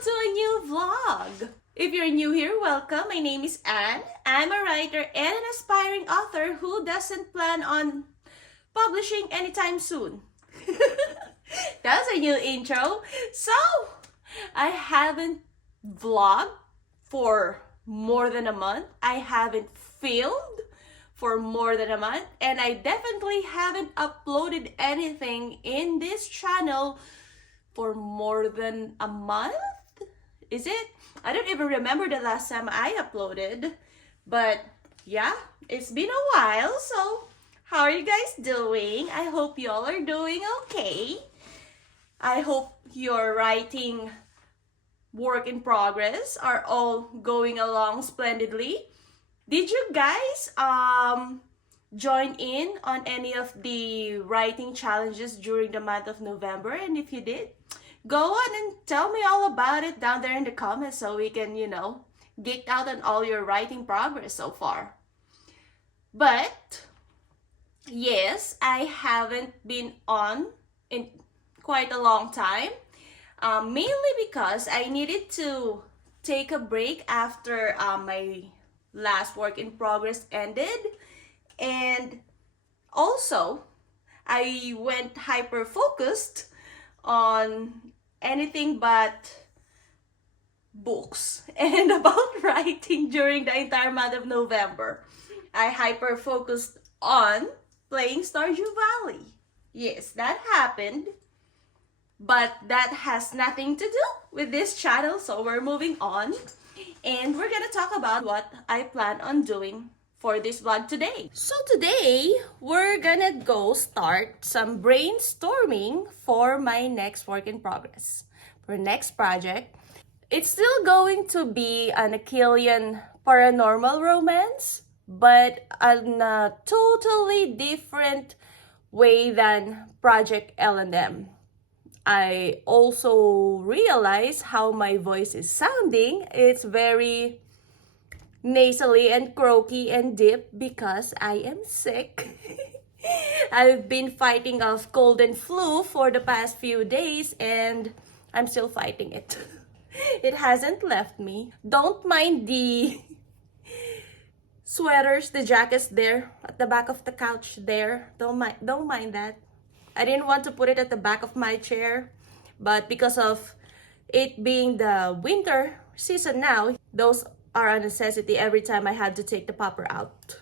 to a new vlog! If you're new here, welcome. My name is Anne. I'm a writer and an aspiring author who doesn't plan on publishing anytime soon. That's a new intro. So, I haven't vlogged for more than a month. I haven't filmed for more than a month. And I definitely haven't uploaded anything in this channel for more than a month. Is it? I don't even remember the last time I uploaded. But yeah, it's been a while. So how are you guys doing? I hope y'all are doing okay. I hope your writing work in progress are all going along splendidly. Did you guys join in on any of the writing challenges during the month of November? And if you did, go on and tell me all about it down there in the comments so we can, geek out on all your writing progress so far. But yes, I haven't been on in quite a long time, mainly because I needed to take a break after my last work in progress ended, and also I went hyper focused on anything but books and about writing during the entire month of November. I hyper focused on playing Stardew Valley. Yes, that happened. But that has nothing to do with this channel, so we're moving on. And we're gonna talk about what I plan on doing for this vlog today. So today, we're gonna go start some brainstorming for my next work in progress. For next project, it's still going to be an Achillean paranormal romance, but in a totally different way than Project L&M. I also realize how my voice is sounding. It's very nasally and croaky and deep because I am sick. I've been fighting off cold and flu for the past few days and I'm still fighting it. It hasn't left me. Don't mind the sweaters, the jackets there at the back of the couch there. Don't mind that. I didn't want to put it at the back of my chair, but because of it being the winter season now, those are a necessity every time I had to take the popper out.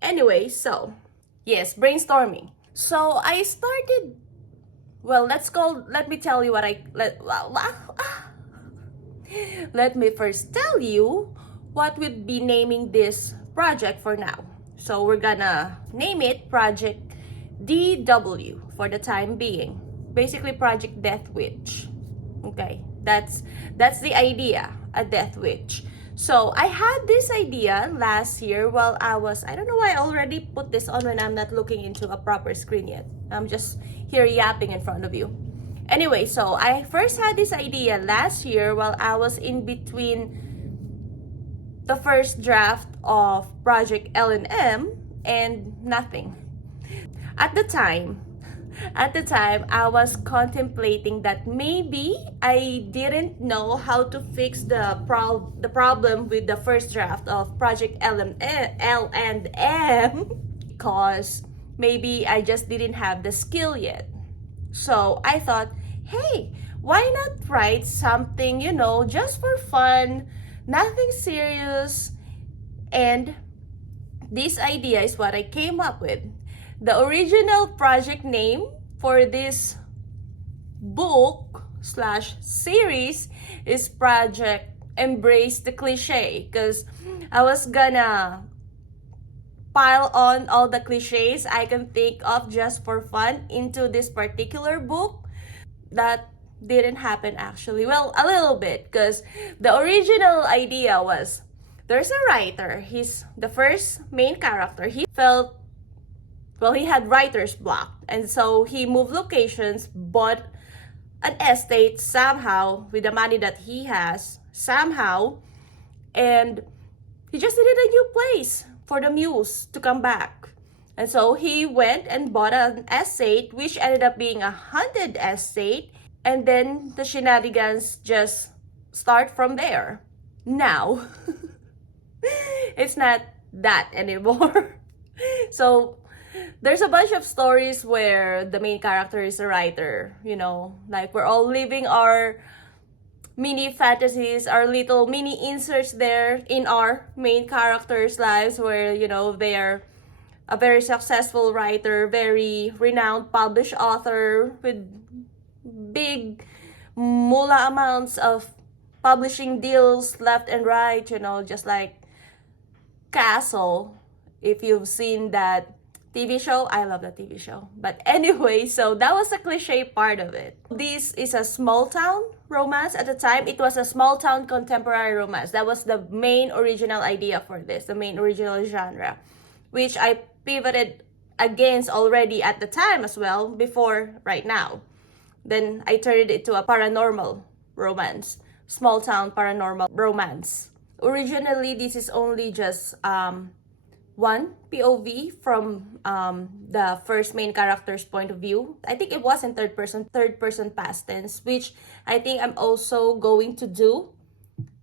Anyway, so yes, brainstorming. So I started, well, let me tell you what let me first tell you what we'll be naming this project for now. So we're gonna name it Project DW for the time being. Basically Project Death Witch. Okay, that's the idea, a Death Witch. So I had this idea last year while I don't know why I already put this on when I'm not looking into a proper screen yet. I'm just here yapping in front of you. Anyway, so I first had this idea last year while I was in between the first draft of Project L&M and nothing. At the time, I was contemplating that maybe I didn't know how to fix the problem with the first draft of Project L&M because maybe I just didn't have the skill yet. So I thought, hey, why not write something, just for fun, nothing serious, and this idea is what I came up with. The original project name for this book/series is Project Embrace the Cliche, because I was gonna pile on all the cliches I can think of just for fun into this particular book. That didn't happen actually. Well, a little bit, because the original idea was there's a writer, he's the first main character. He had writer's block, and so he moved locations, bought an estate somehow with the money that he has somehow, and he just needed a new place for the muse to come back. And so he went and bought an estate, which ended up being a haunted estate. and then the shenanigans just start from there. Now, it's not that anymore. So, there's a bunch of stories where the main character is a writer, you know, like we're all living our mini fantasies, our little mini inserts there in our main characters' lives where, you know, they're a very successful writer, very renowned published author with big mula amounts of publishing deals left and right, you know, just like Castle. If you've seen that TV show, I love that TV show. But anyway, so that was the cliche part of it. This is a small town romance. At the time, it was a small town contemporary romance. That was the main original idea for this, the main original genre, which I pivoted against already at the time as well, before right now. Then I turned it into a paranormal romance, small town paranormal romance. Originally, this is only just one POV from the first main character's point of view. I think it was in third person past tense, which I think I'm also going to do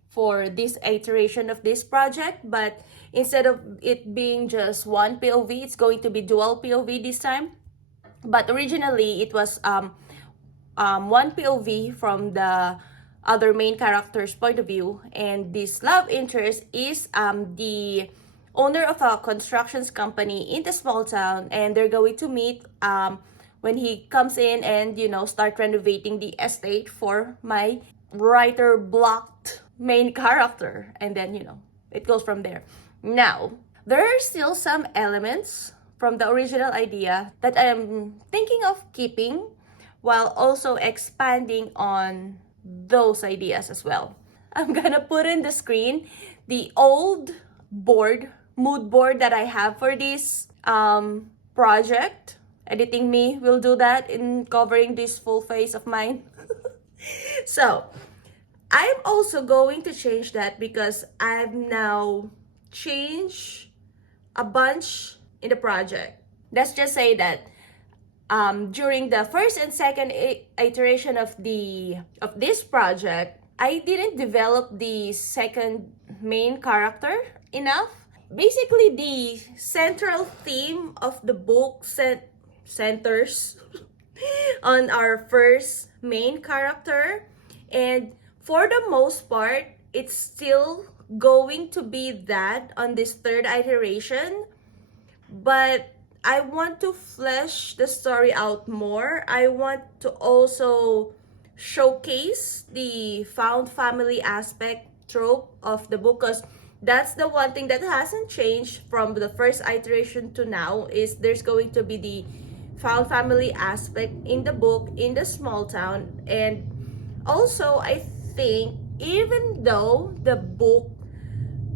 for this iteration of this project. But instead of it being just one POV, it's going to be dual POV this time. But originally, it was one POV from the other main character's point of view, and this love interest is the owner of a constructions company in the small town, and they're going to meet when he comes in and, you know, start renovating the estate for my writer blocked main character, and then, you know, it goes from there. Now, there are still some elements from the original idea that I am thinking of keeping while also expanding on those ideas as well. I'm gonna put in the screen the old mood board that I have for this project. Editing me will do that in covering this full face of mine. So, I'm also going to change that because I've now changed a bunch in the project. Let's just say that during the first and second iteration of this project, I didn't develop the second main character enough. Basically, the central theme of the book centers on our first main character, and for the most part, it's still going to be that on this third iteration, but I want to flesh the story out more. I want to also showcase the found family aspect trope of the book, because that's the one thing that hasn't changed from the first iteration to now, is there's going to be the found family aspect in the book in the small town. And also, I think even though the book,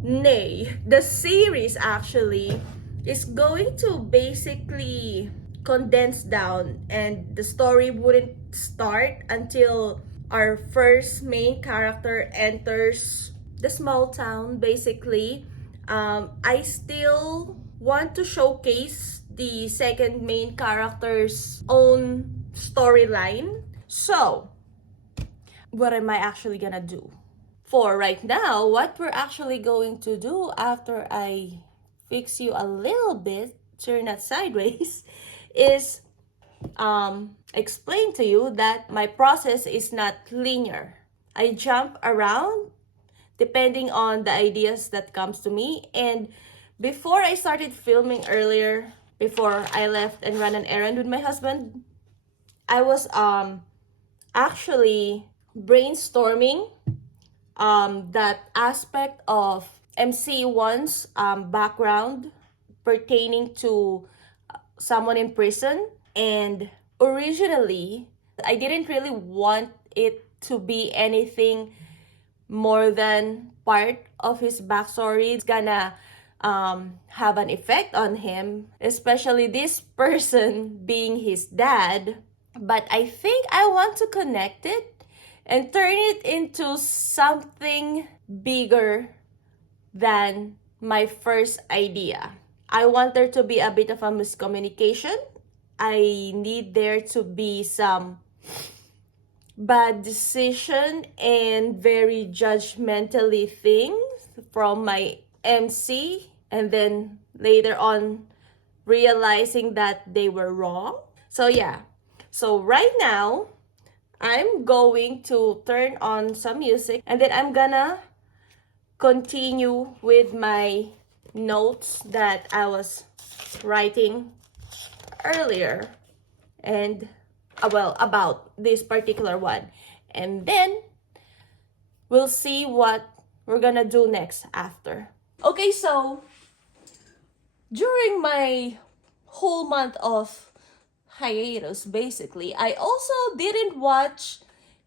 the series actually is going to basically condense down, and the story wouldn't start until our first main character enters the small town, basically. I still want to showcase the second main character's own storyline. So, what am I actually gonna do? For right now, what we're actually going to do after I fix you a little bit, turn that sideways, is explain to you that my process is not linear. I jump around depending on the ideas that comes to me. And before I started filming earlier, before I left and ran an errand with my husband, I was actually brainstorming that aspect of MC1's background pertaining to someone in prison. And originally, I didn't really want it to be anything more than part of his backstory. It's gonna have an effect on him, especially this person being his dad. But I think I want to connect it and turn it into something bigger than my first idea. I want there to be a bit of a miscommunication. I need there to be some bad decision and very judgmentally things from my MC, and then later on realizing that they were wrong. So yeah, so right now I'm going to turn on some music and then I'm gonna continue with my notes that I was writing earlier, and well, about this particular one, and then we'll see what we're gonna do next after. Okay, so during my whole month of hiatus, basically, I also didn't watch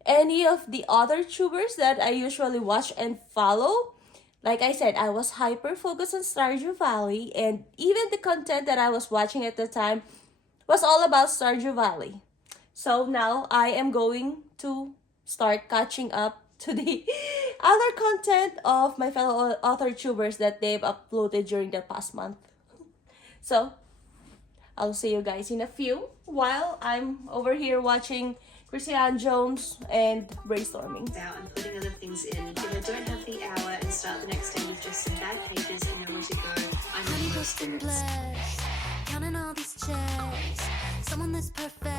any of the other tubers that I usually watch and follow. Like I said, I was hyper focused on Stardew Valley, and even the content that I was watching at the time was all about Stardew Valley. So now I am going to start catching up to the other content of my fellow author tubers that they've uploaded during the past month. So I'll see you guys in a few while I'm over here watching Christian Jones and brainstorming. Out and putting other things in. If I don't have the hour and start the next day with just some bad pages and nowhere to go, I'm in my spirits. Counting all these checks, someone that's perfect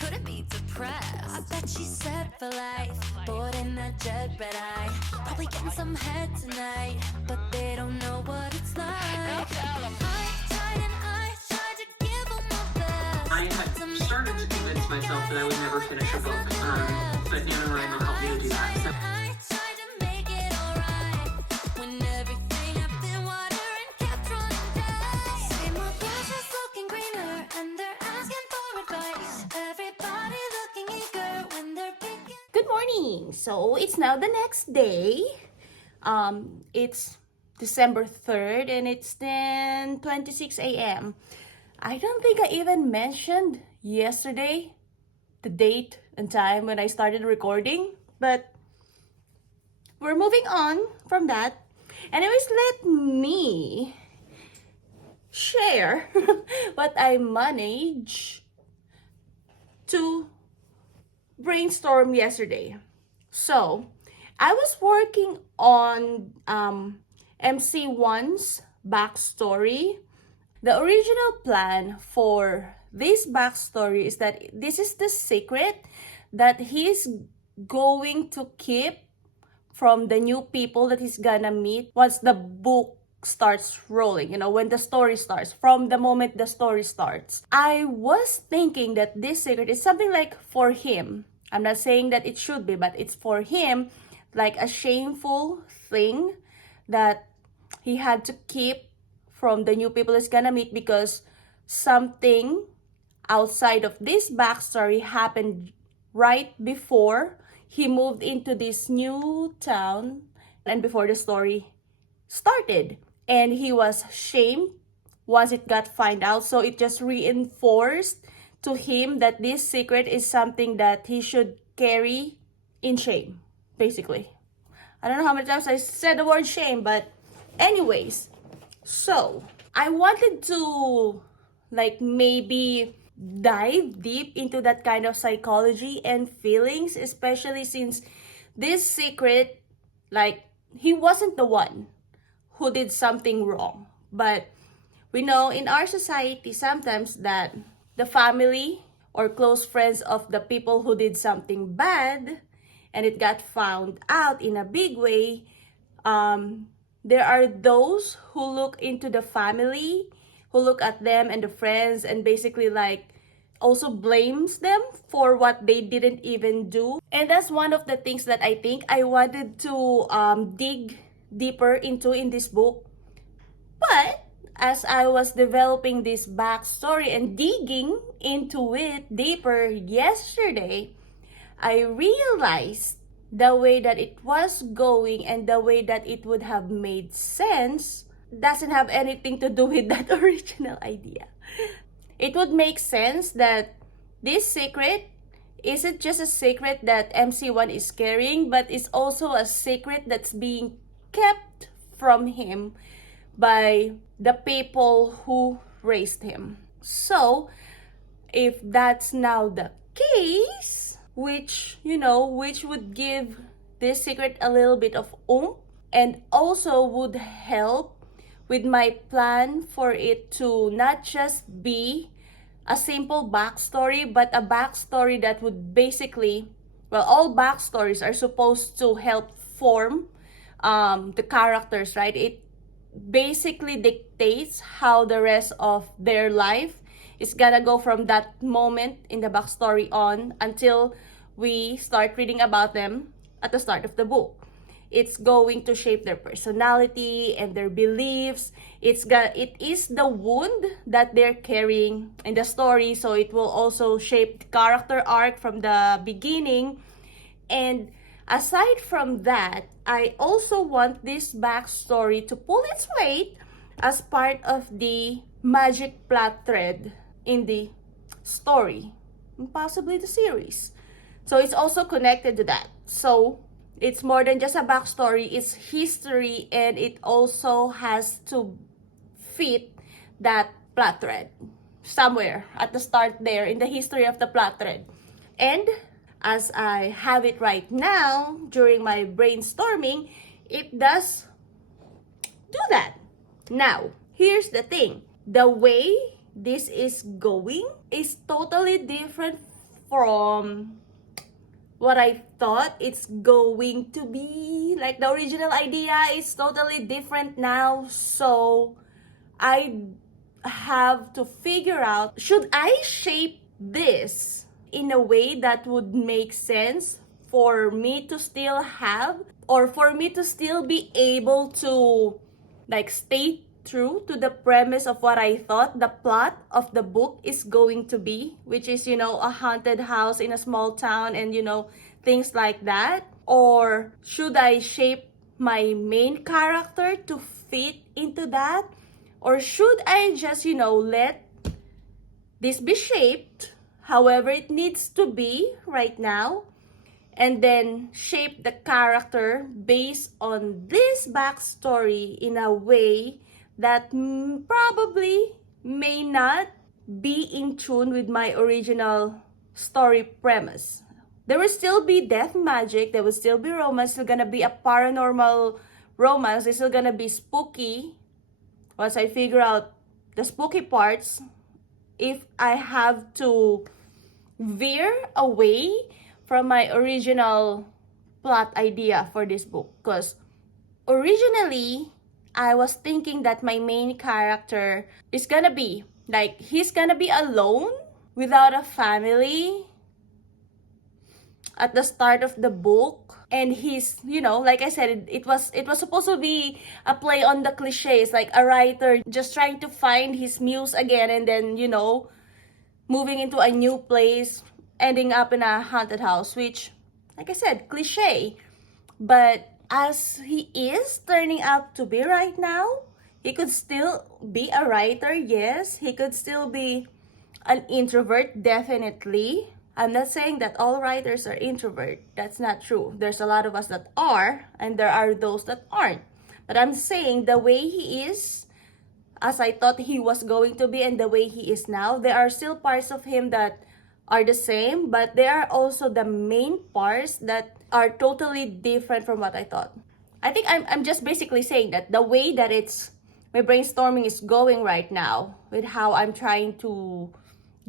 couldn't be depressed. I bet she's set for life, bored in that jet red eye, probably getting some head tonight, but they don't know what it's like. I tried to give them my best. I had started to convince myself that I would never finish a book, but NaNoWriMo helped me to do that. So I tried to make it alright when everything up in water and kept running dry. Say my grass is looking greener and they're asking for advice. Everybody looking eager when they're picking. Good morning. So it's now the next day. It's December 3rd and it's 10:26 a.m. I don't think I even mentioned yesterday the date and time when I started recording, but we're moving on from that. Anyways, let me share what I managed to brainstorm yesterday. So, I was working on MC1's backstory. The original plan for this backstory is that this is the secret that he's going to keep from the new people that he's gonna meet once the book starts rolling, when the story starts, from the moment the story starts. I was thinking that this secret is something like for him. I'm not saying that it should be, but it's for him, like a shameful thing that he had to keep from the new people he's gonna meet because something outside of this backstory happened right before he moved into this new town and before the story started. And he was shamed once it got found out. So it just reinforced to him that this secret is something that he should carry in shame, basically. I don't know how many times I said the word shame, but anyways. So, I wanted to maybe dive deep into that kind of psychology and feelings, especially since this secret, he wasn't the one who did something wrong. But we know in our society sometimes that the family or close friends of the people who did something bad and it got found out in a big way, there are those who look into the family, who look at them and the friends and basically also blames them for what they didn't even do. And that's one of the things that I think I wanted to dig deeper into in this book. But as I was developing this backstory and digging into it deeper yesterday, I realized the way that it was going and the way that it would have made sense doesn't have anything to do with that original idea. It would make sense that this secret isn't just a secret that MC1 is carrying, but it's also a secret that's being kept from him by the people who raised him. So, if that's now the case, which, which would give this secret a little bit of oomph and also would help with my plan for it to not just be a simple backstory, but a backstory that would basically, well, all backstories are supposed to help form the characters, right? It basically dictates how the rest of their life is gonna go from that moment in the backstory on until we start reading about them at the start of the book. It's going to shape their personality and their beliefs. It is the wound that they're carrying in the story, so it will also shape the character arc from the beginning. And aside from that, I also want this backstory to pull its weight as part of the magic plot thread in the story, and possibly the series. So it's also connected to that. So it's more than just a backstory, it's history, and it also has to fit that plot thread somewhere at the start there in the history of the plot thread. And as I have it right now during my brainstorming, it does do that. Now, here's the thing. The way this is going is totally different from what I thought it's going to be. Like, the original idea is totally different now. So I have to figure out, should I shape this in a way that would make sense for me to still have, or for me to still be able to like stay true to the premise of what I thought the plot of the book is going to be, which is, a haunted house in a small town and, things like that? Or should I shape my main character to fit into that? Or should I just, let this be shaped however it needs to be right now, and then shape the character based on this backstory in a way that probably may not be in tune with my original story premise. There will still be death magic, there will still be romance, still gonna be a paranormal romance, it's still gonna be spooky once I figure out the spooky parts. If I have to veer away from my original plot idea for this book, because originally I was thinking that my main character is gonna be like, he's gonna be alone without a family at the start of the book, and he's, like I said, it was supposed to be a play on the cliches, like a writer just trying to find his muse again, and then, moving into a new place, ending up in a haunted house, which, like I said, cliche. But as he is turning out to be right now, he could still be a writer, yes. He could still be an introvert, definitely. I'm not saying that all writers are introvert. That's not true. There's a lot of us that are, and there are those that aren't. But I'm saying the way he is, as I thought he was going to be, and the way he is now, there are still parts of him that are the same, but there are also the main parts that are totally different from what I thought. I think I'm just basically saying that the way that my brainstorming is going right now, with how I'm trying to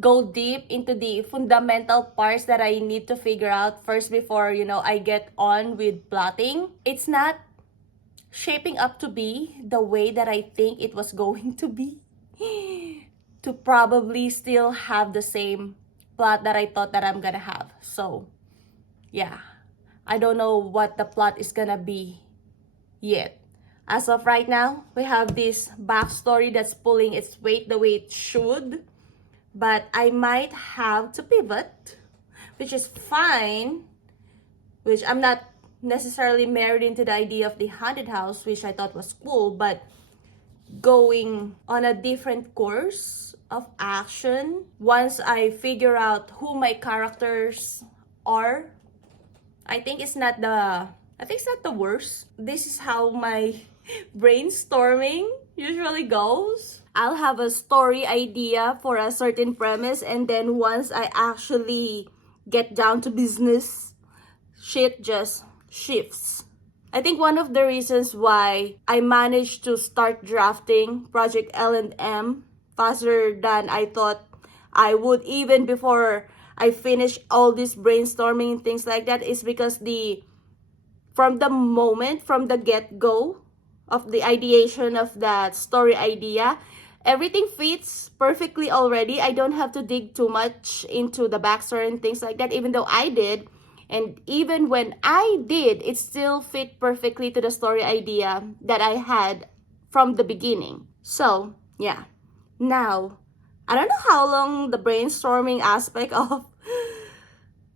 go deep into the fundamental parts that I need to figure out first before, I get on with plotting. It's not shaping up to be the way that I think it was going to be. To probably still have the same plot that I thought that I'm gonna have. So, yeah. I don't know what the plot is gonna be yet. As of right now, we have this backstory that's pulling its weight the way it should. But I might have to pivot, which is fine. Which I'm not necessarily married into the idea of the haunted house, which I thought was cool. But going on a different course of action once I figure out who my characters are, I think it's not the worst. This is how my brainstorming usually goes. I'll have a story idea for a certain premise, and then once I actually get down to business, shit just shifts. I think one of the reasons why I managed to start drafting Project L&M faster than I thought I would, even before I finish all this brainstorming and things like that, is because from the get-go of the ideation of that story idea, everything fits perfectly already. I don't have to dig too much into the backstory and things like that, even though I did. And even when I did, it still fit perfectly to the story idea that I had from the beginning. So, yeah. Now, I don't know how long the brainstorming aspect of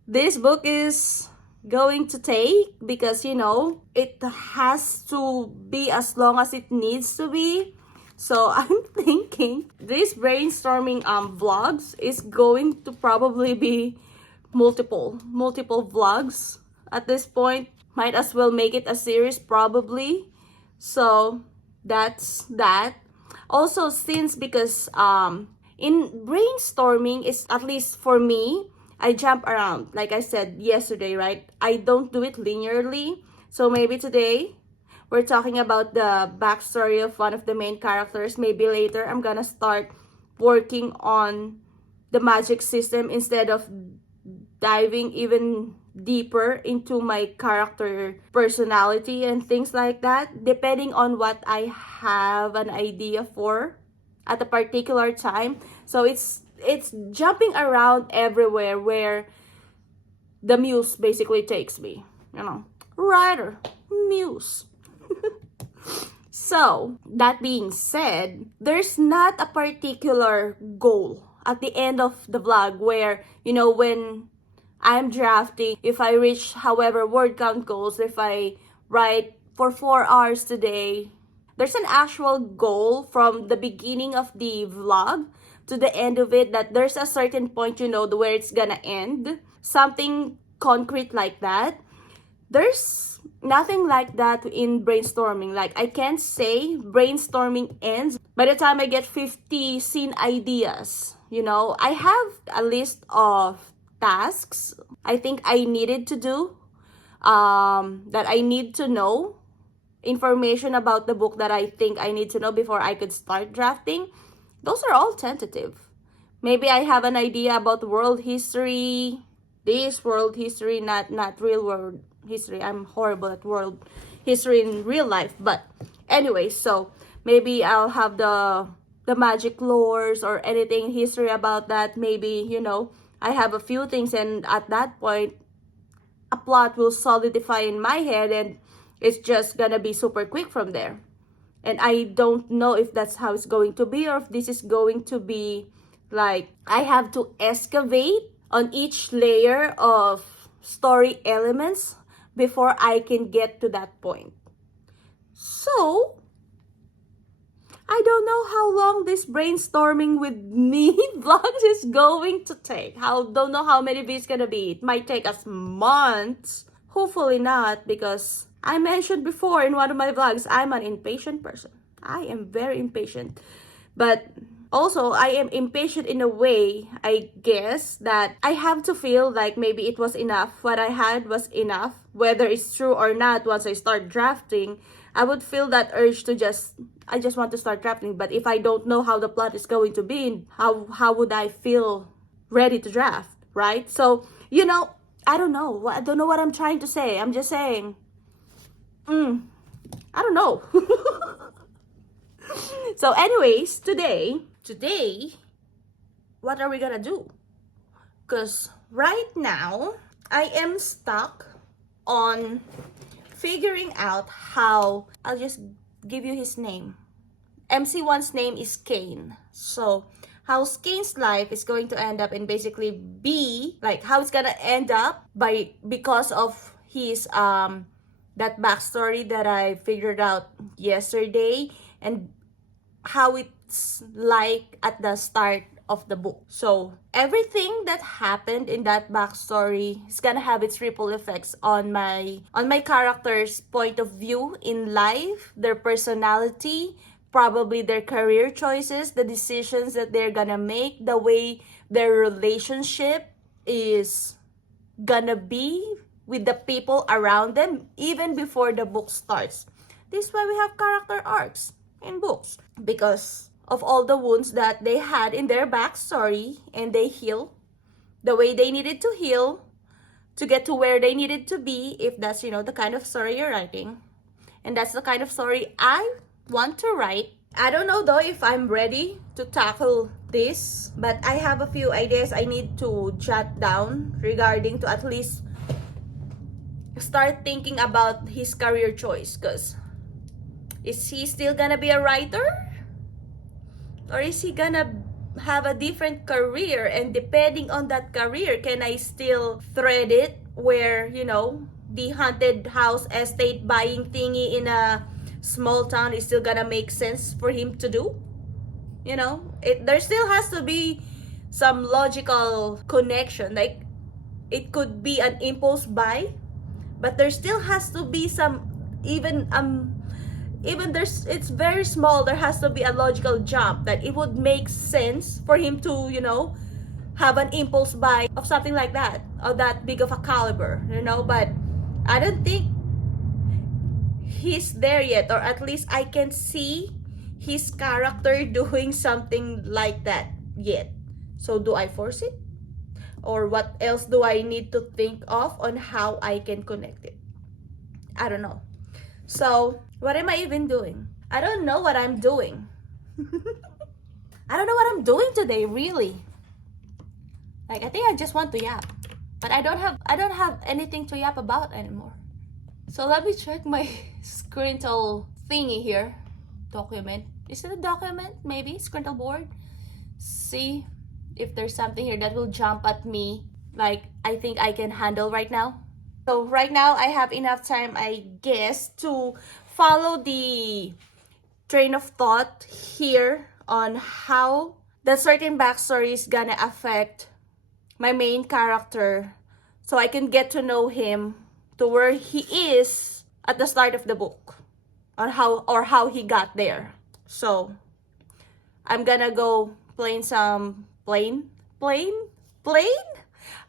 this book is going to take, because, it has to be as long as it needs to be. So I'm thinking this brainstorming vlogs is going to probably be multiple vlogs at this point. Might as well make it a series probably. So that's that. Also, because in brainstorming, is, at least for me, I jump around, like I said yesterday, right? I don't do it linearly. So maybe today we're talking about the backstory of one of the main characters. Maybe later I'm gonna start working on the magic system instead of diving even deeper into my character personality and things like that, depending on what I have an idea for at a particular time. So it's jumping around everywhere where the muse basically takes me, writer, muse. So that being said, there's not a particular goal at the end of the vlog where, when I'm drafting, if I reach however word count goals, if I write for 4 hours today, there's an actual goal from the beginning of the vlog to the end of it, that there's a certain point, where it's gonna end. Something concrete like that. There's nothing like that in brainstorming. Like, I can't say brainstorming ends by the time I get 50 scene ideas. I have a list of tasks I think I needed to do, that I need to know, information about the book that I think I need to know before I could start drafting. Those are all tentative. Maybe I have an idea about world history, this world history, not real world history. I'm horrible at world history in real life. But anyway, so maybe I'll have the magic lores or anything history about that. Maybe, I have a few things, and at that point, a plot will solidify in my head, and it's just gonna be super quick from there. And I don't know if that's how it's going to be, or if this is going to be like I have to excavate on each layer of story elements before I can get to that point. So I don't know how long this brainstorming with me vlogs is going to take. Don't know how many videos it's gonna be. It might take us months. Hopefully not, because I mentioned before in one of my vlogs, I'm an impatient person. I am very impatient. But also, I am impatient in a way, I guess, that I have to feel like maybe it was enough. What I had was enough. Whether it's true or not, once I start drafting, I would feel that urge to I just want to start drafting. But if I don't know how the plot is going to be, how would I feel ready to draft, right? So, I don't know. I don't know what I'm trying to say. I'm just saying, I don't know. So anyways, today, what are we gonna do? Because right now, I am stuck on figuring out how, I'll just give you his name. MC1's name is Kane. So how Kane's life is going to end up and basically be, like, how it's gonna end up because of his that backstory that I figured out yesterday, and how it's like at the start of the book. So everything that happened in that backstory is gonna have its ripple effects on my character's point of view in life, their personality, probably their career choices, the decisions that they're gonna make, the way their relationship is gonna be with the people around them even before the book starts. This is why we have character arcs in books, because of all the wounds that they had in their backstory, and they heal the way they needed to heal to get to where they needed to be, if that's, the kind of story you're writing. And that's the kind of story I want to write. I don't know though if I'm ready to tackle this, but I have a few ideas I need to jot down regarding to at least start thinking about his career choice. Because is he still gonna be a writer? Or is he gonna have a different career? And depending on that career, can I still thread it where, the haunted house estate buying thingy in a small town is still gonna make sense for him to do? There still has to be some logical connection. Like, it could be an impulse buy, but there still has to be some, even there's, it's very small, there has to be a logical jump that it would make sense for him to, have an impulse buy of something like that, of that big of a caliber, but I don't think he's there yet, or at least I can see his character doing something like that yet. So do I force it? Or what else do I need to think of on how I can connect it? I don't know. So what am I even doing? I don't know what I'm doing. I don't know what I'm doing today, really. Like, I think I just want to yap. But I don't have anything to yap about anymore. So let me check my scribble thingy here. Document. Is it a document? Maybe? Scribble board? See if there's something here that will jump at me, like I think I can handle right now. So right now I have enough time, I guess, to follow the train of thought here on how the certain backstory is gonna affect my main character, so I can get to know him to where he is at the start of the book, on how he got there. So I'm gonna go plane.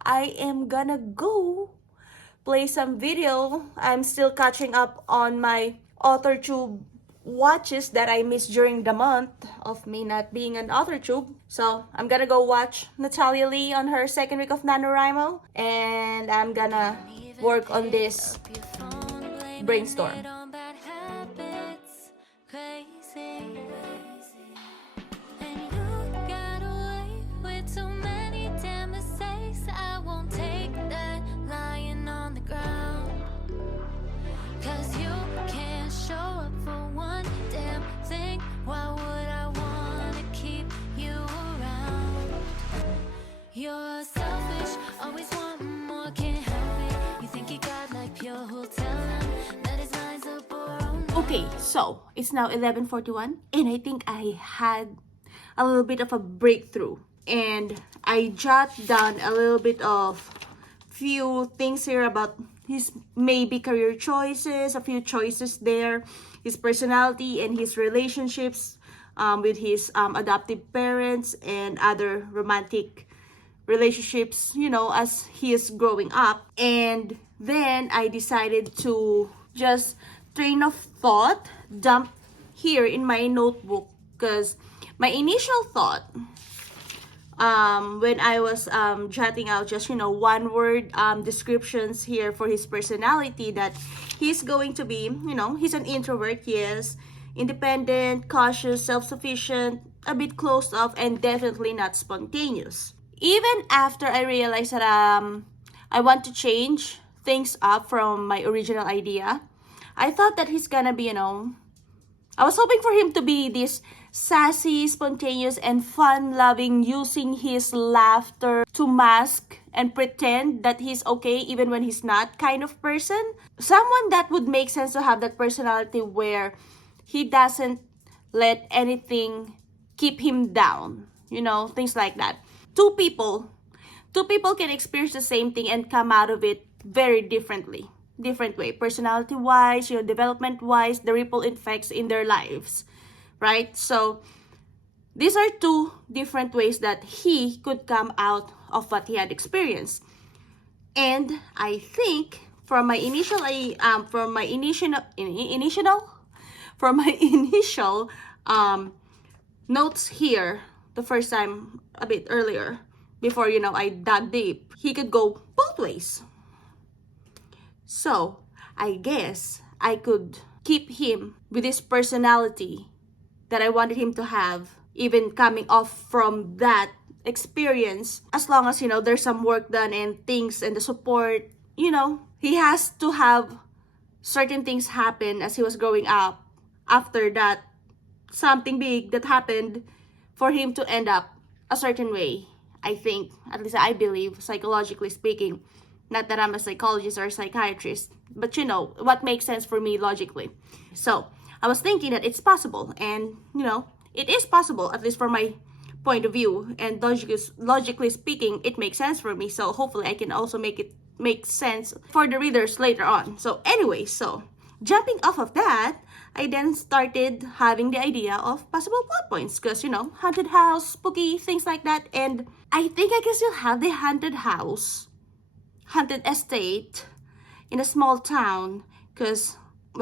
I am gonna go play some video. I'm still catching up on my AuthorTube watches that I missed during the month of me not being on AuthorTube. So I'm gonna go watch Natalia Lee on her second week of NaNoWriMo, and I'm gonna work on this Brainstorm. You're selfish, always want more, can't help it. You think you got like pure, who'll tell him that his mind's a bore. Okay, so it's now 11:41, and I think I had a little bit of a breakthrough, and I jot down a little bit of few things here about his maybe career choices, a few choices there, his personality and his relationships with his adoptive parents and other romantic relationships, as he is growing up. And then I decided to just train of thought dump here in my notebook, because my initial thought when I was jotting out just one word descriptions here for his personality, that he's going to be, he's an introvert, yes, independent, cautious, self-sufficient, a bit closed off, and definitely not spontaneous. Even after I realized that I want to change things up from my original idea, I thought that he's gonna be, I was hoping for him to be this sassy, spontaneous, and fun-loving, using his laughter to mask and pretend that he's okay even when he's not kind of person. Someone that would make sense to have that personality where he doesn't let anything keep him down, things like that. Two people can experience the same thing and come out of it very different way, personality wise, development wise, the ripple effects in their lives, right? So these are two different ways that he could come out of what he had experienced. And I think from my initial notes here, the first time a bit earlier, before I dug deep, he could go both ways. So I guess I could keep him with his personality that I wanted him to have, even coming off from that experience, as long as there's some work done and things and the support. He has to have certain things happen as he was growing up. After that, something big that happened for him to end up a certain way. I think, at least I believe, psychologically speaking. Not that I'm a psychologist or a psychiatrist, but what makes sense for me logically. So I was thinking that it's possible, and it is possible, at least from my point of view, and logically speaking, it makes sense for me. So hopefully I can also make it make sense for the readers later on. So anyway, so jumping off of that, I then started having the idea of possible plot points, because haunted house, spooky, things like that. And I think I can still have the haunted house, haunted estate in a small town, because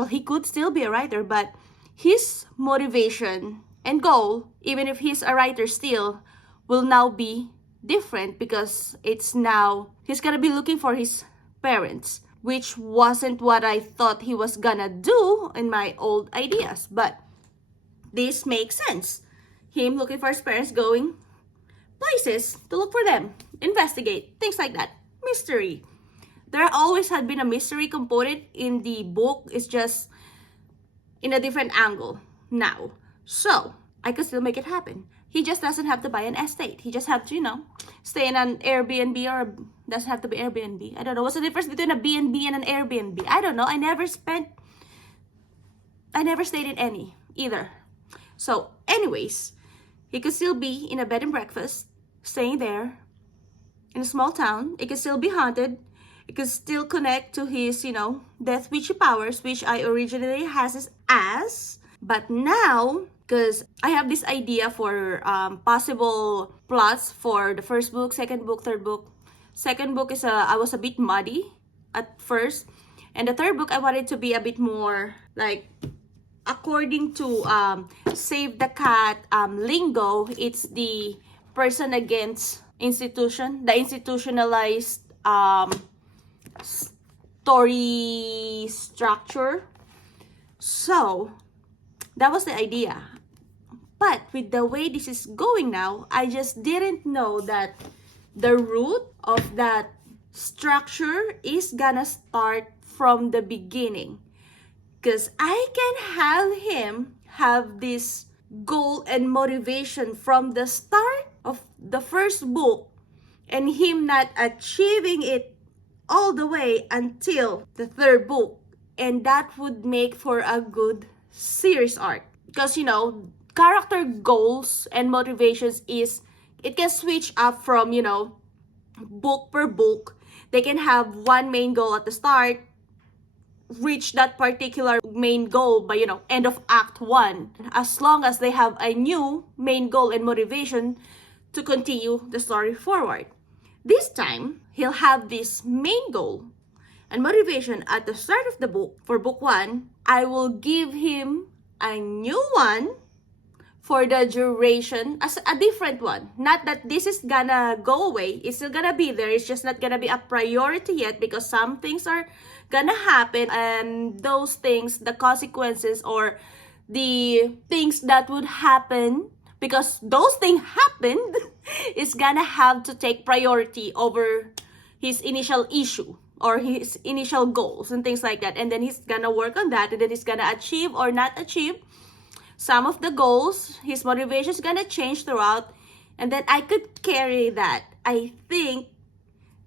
he could still be a writer, but his motivation and goal, even if he's a writer still, will now be different, because it's now he's gonna be looking for his parents, which wasn't what I thought he was gonna do in my old ideas. But this makes sense. Him looking for his parents, going places to look for them, investigate, things like that. Mystery. There always had been a mystery component in the book. It's just in a different angle now. So I could still make it happen. He just doesn't have to buy an estate. He just have to, stay in an Airbnb, or doesn't have to be Airbnb. I don't know. What's the difference between a B&B and an Airbnb? I don't know. I never stayed in any either. So anyways, he could still be in a bed and breakfast, staying there in a small town. It could still be haunted. It could still connect to his, death witchy powers, which I originally has as. But now, because I have this idea for possible plots for the first book, second book, third book. Second book is I was a bit muddy at first. And the third book, I wanted to be a bit more like, according to Save the Cat lingo, it's the person against institution, the institutionalized story structure. So that was the idea. But with the way this is going now, I just didn't know that the root of that structure is gonna start from the beginning. Because I can have him have this goal and motivation from the start of the first book, and him not achieving it all the way until the third book. And that would make for a good series arc. Because, character goals and motivations it can switch up from, book per book. They can have one main goal at the start, reach that particular main goal by, end of Act 1. As long as they have a new main goal and motivation to continue the story forward. This time, he'll have this main goal and motivation at the start of the book. For book 1, I will give him a new one for the duration, as a different one. Not that this is gonna go away. It's still gonna be there. It's just not gonna be a priority yet, because some things are gonna happen, and those things, the consequences or the things that would happen because those things happened is gonna have to take priority over his initial issue or his initial goals and things like that. And then he's gonna work on that, and then he's gonna achieve or not achieve some of the goals. His motivation is gonna change throughout, and then I could carry that. I think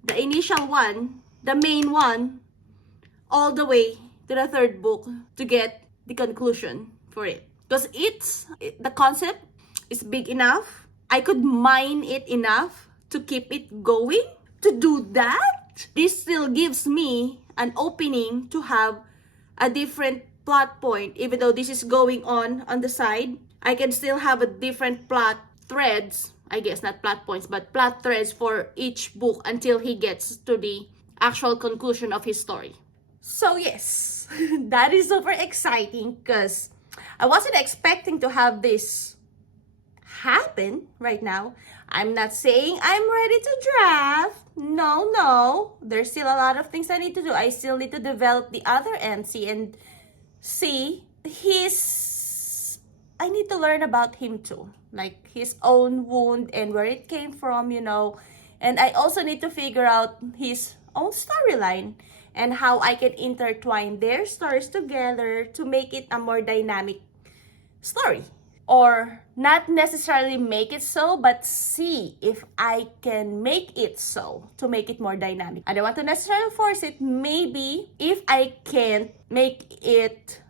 the initial one, the main one, all the way to the third book to get the conclusion for it. Because the concept is big enough. I could mine it enough to keep it going. To do that, this still gives me an opening to have a different plot point. Even though this is going on the side, I can still have a different plot threads. I guess not plot points, but plot threads for each book until he gets to the actual conclusion of his story. So yes, that is super exciting because I wasn't expecting to have this happen right now. I'm not saying I'm ready to draft. No. There's still a lot of things I need to do. I still need to develop the other MC and see I need to learn about him too. Like his own wound and where it came from, And I also need to figure out his own storyline and how I can intertwine their stories together to make it a more dynamic story. Or not necessarily make it so, but see if I can make it so to make it more dynamic. I don't want to necessarily force it. Maybe if I can't make it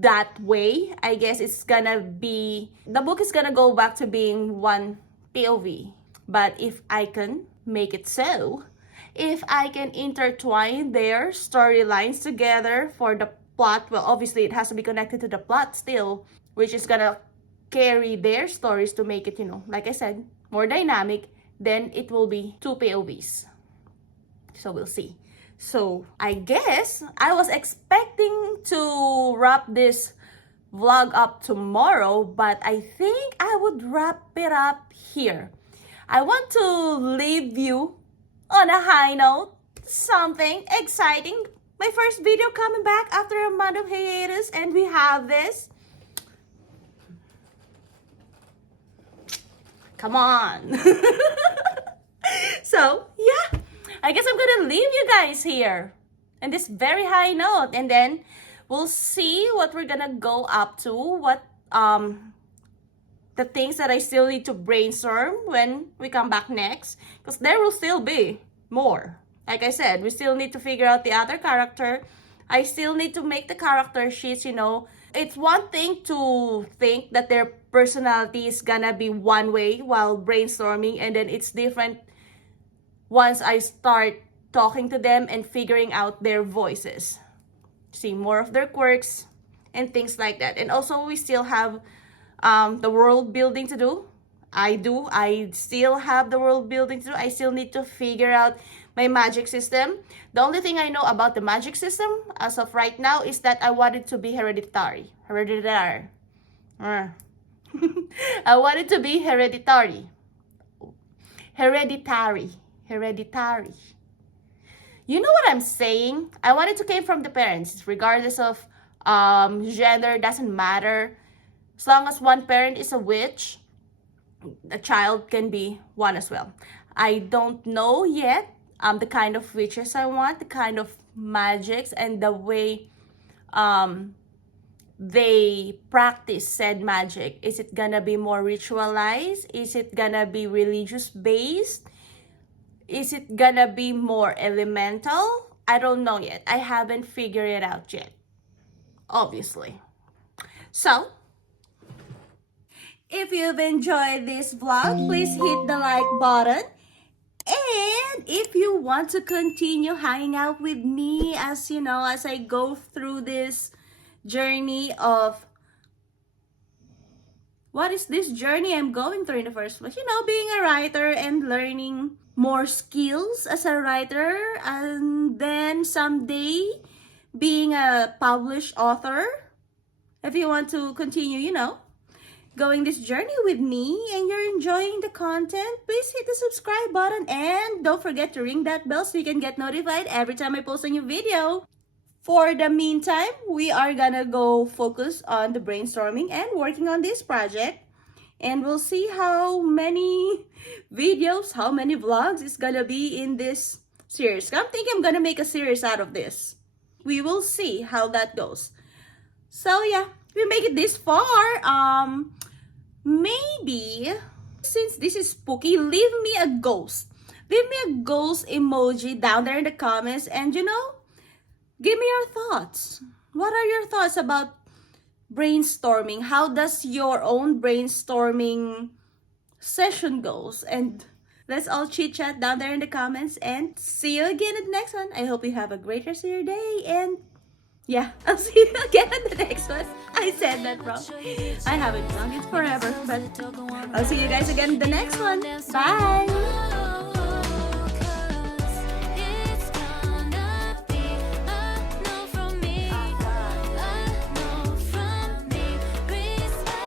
that way, I guess the book is gonna go back to being one POV. But if I can make it so, if I can intertwine their storylines together for the plot, well, obviously it has to be connected to the plot still, which is gonna carry their stories to make it, like I said, more dynamic, then it will be two POVs. So we'll see. So I guess I was expecting to wrap this vlog up tomorrow, but I think I would wrap it up here. I want to leave you on a high note, something exciting. My first video coming back after a month of hiatus, and we have this. Come on. So, yeah. I guess I'm gonna leave you guys here on this very high note, and then we'll see what we're gonna go up to, what the things that I still need to brainstorm when we come back next, because there will still be more. Like I said, we still need to figure out the other character. I still need to make the character sheets, It's one thing to think that their personality is gonna be one way while brainstorming, and then it's different once I start talking to them and figuring out their voices. See more of their quirks and things like that. And also we still have the world building to do. I still have the world building to do. I still need to figure out my magic system. The only thing I know about the magic system as of right now is that I want it to be hereditary. I want it to be hereditary. You know what I'm saying? I want it to came from the parents, regardless of gender, doesn't matter. As long as one parent is a witch, a child can be one as well. I don't know yet the kind of witches I want, the kind of magics, and the way they practice said magic. Is it gonna be more ritualized? Is it gonna be religious based? Is it gonna be more elemental? I don't know yet. I haven't figured it out yet, obviously. So, if you've enjoyed this vlog, please hit the like button. And if you want to continue hanging out with me as I go through this journey of what is this journey I'm going through in the first place, being a writer and learning more skills as a writer, and then someday being a published author. If you want to continue, going this journey with me and you're enjoying the content, please hit the subscribe button and don't forget to ring that bell so you can get notified every time I post a new video. For the meantime, we are gonna go focus on the brainstorming and working on this project, and we'll see how many videos, how many vlogs is gonna be in this series. I'm thinking I'm gonna make a series out of this. We will see how that goes. So yeah, we make it this far. Maybe since this is spooky, leave me a ghost. Leave me a ghost emoji down there in the comments, and give me your thoughts. What are your thoughts about brainstorming? How does your own brainstorming session goes? And let's all chit chat down there in the comments, and see you again at the next one. I hope you have a great rest of your day, and yeah, I'll see you again at the next one. I said that wrong. I haven't done it forever, but I'll see you guys again in the next one. Bye!